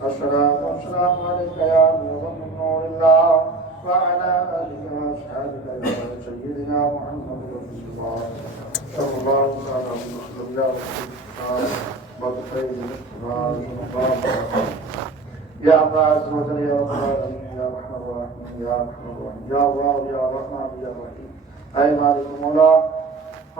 السلام عليك يا نور من نور الله وعلى آلك وأصحابك يا سيدنا محمد رسول الله صلى الله عليه وسلم يا رسول الله وبخير الاستغفار يا الله عز وجل يا رب العالمين يا رحمن الرحيم يا رحمن الرحيم يا الله يا رحمن يا رحيم أي مالك المولى